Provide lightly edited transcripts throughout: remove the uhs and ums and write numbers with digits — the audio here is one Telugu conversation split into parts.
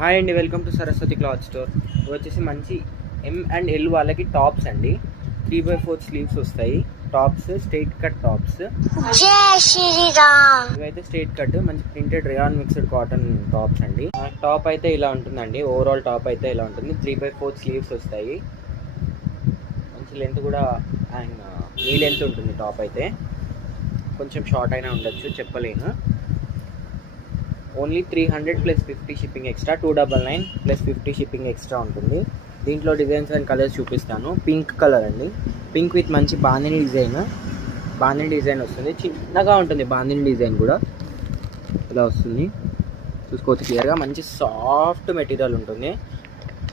హాయ్ అండి, welcome to Saraswati cloth store. ఇవి వచ్చేసి మంచి M&L వాళ్ళకి టాప్స్ అండి. 3/4 స్లీవ్స్ వస్తాయి. Tops straight cut tops. ఇవైతే స్ట్రైట్ కట్ మంచి printed rayon mixed cotton tops అండి. టాప్ అయితే ఇలా ఉంటుందండి. ఓవరాల్ టాప్ అయితే ఇలా ఉంటుంది. 3/4 స్లీవ్స్ వస్తాయి. మంచి లెంత్ కూడా నీ లెంత్ ఉంటుంది. టాప్ అయితే కొంచెం షార్ట్ అయినా ఉండొచ్చు, చెప్పలేను. Only 300 + 50 shipping extra. 299 + 50 shipping extra ఉంటుంది. దీంట్లో డిజైన్స్ అండ్ కలర్స్ చూపిస్తాను. పింక్ కలర్ అండి. పింక్ విత్ మంచి బాందిని డిజైన్ వస్తుంది. చిన్నగా ఉంటుంది బాందిని డిజైన్ కూడా. ఇలా వస్తుంది, చూసుకోవచ్చు క్లియర్గా. మంచి సాఫ్ట్ మెటీరియల్ ఉంటుంది,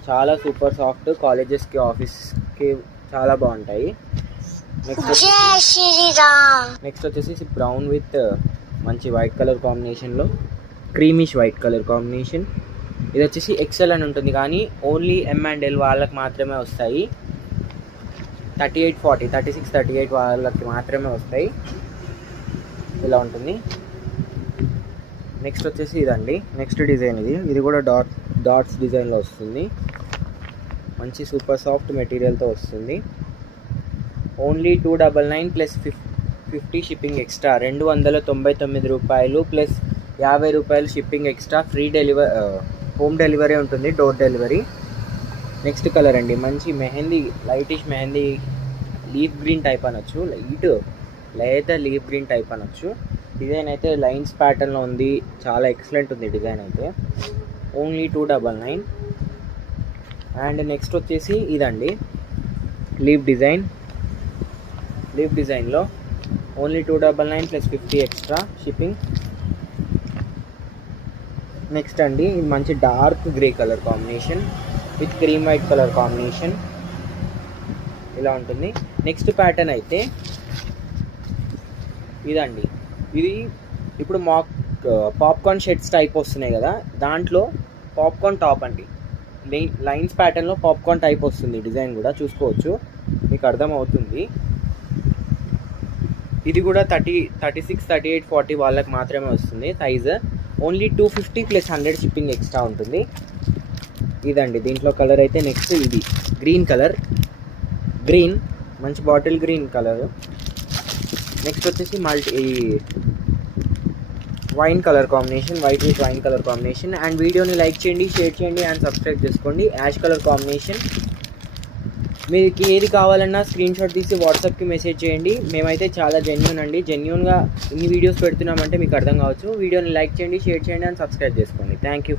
చాలా సూపర్ సాఫ్ట్. కాలేజెస్కి, ఆఫీస్కి చాలా బాగుంటాయి. నెక్స్ట్ వచ్చేసి బ్రౌన్ విత్ మంచి వైట్ కలర్ కాంబినేషన్లో, క్రీమిష్ వైట్ కలర్ కాంబినేషన్. ఇది వచ్చేసి ఎక్సెల్ అని ఉంటుంది, కానీ ఓన్లీ M&L వాళ్ళకి మాత్రమే వస్తాయి. 38-40, 36-38 వాళ్ళకి మాత్రమే వస్తాయి. ఇలా ఉంటుంది. నెక్స్ట్ వచ్చేసి ఇదండి. నెక్స్ట్ డిజైన్ ఇది కూడా డాట్స్ డిజైన్లో వస్తుంది. మంచి సూపర్ సాఫ్ట్ మెటీరియల్తో వస్తుంది. Only 299 + 50 shipping extra. 299 రూపాయలు + 50 రూపాయలు shipping extra. Free delivery, home delivery ఉంటుంది, డోర్ డెలివరీ. నెక్స్ట్ కలర్ అండి. మంచి mehndi, lightish mehndi leaf green type అనొచ్చు. లేత లీఫ్ గ్రీన్ టైప్ అనొచ్చు. డిజైన్ అయితే లైన్స్ ప్యాటర్న్లో ఉంది. చాలా ఎక్సలెంట్ ఉంది డిజైన్ అయితే. ఓన్లీ 299. అండ్ నెక్స్ట్ వచ్చేసి ఇదండి. లీఫ్ డిజైన్లో ఓన్లీ 299 + 50 ఎక్స్ట్రా షిప్పింగ్. నెక్స్ట్ అండి, ఇది మంచి dark grey colour combination with cream white colour combination. ఇలా ఉంటుంది. నెక్స్ట్ ప్యాటర్న్ అయితే ఇదండి. ఇది ఇప్పుడు పాప్కార్న్ షర్ట్స్ టైప్ వస్తున్నాయి కదా, దాంట్లో పాప్కార్న్ టాప్ అండి. లైన్స్ ప్యాటర్న్లో పాప్కార్న్ టైప్ వస్తుంది. డిజైన్ కూడా చూసుకోవచ్చు, మీకు అర్థమవుతుంది. ఇది కూడా 36, 38, 40 వాళ్ళకి మాత్రమే వస్తుంది సైజ్. ఓన్లీ 250 + 100 షిప్పింగ్ ఎక్స్ట్రా ఉంటుంది. ఇదండి. దీంట్లో కలర్ అయితే నెక్స్ట్ ఇది గ్రీన్ మంచి బాటిల్ గ్రీన్ కలర్. నెక్స్ట్ వచ్చేసి wine colour combination, white with wine colour combination. And వీడియోని లైక్ చేయండి, షేర్ చేయండి అండ్ సబ్స్క్రైబ్ చేసుకోండి. Ash colour combination. మీకు ఏది కావాలన్నా స్క్రీన్ షాట్ తీసి వాట్సాప్కి మెసేజ్ చేయండి. మేమైతే చాలా జెన్యూన్గా ఇన్ని వీడియోస్ పెడుతున్నామంటే మీకు అర్థం కావచ్చు. వీడియోని లైక్ చేయండి, షేర్ చేయండి అండ్ సబ్స్క్రైబ్ చేసుకోండి. Thank you.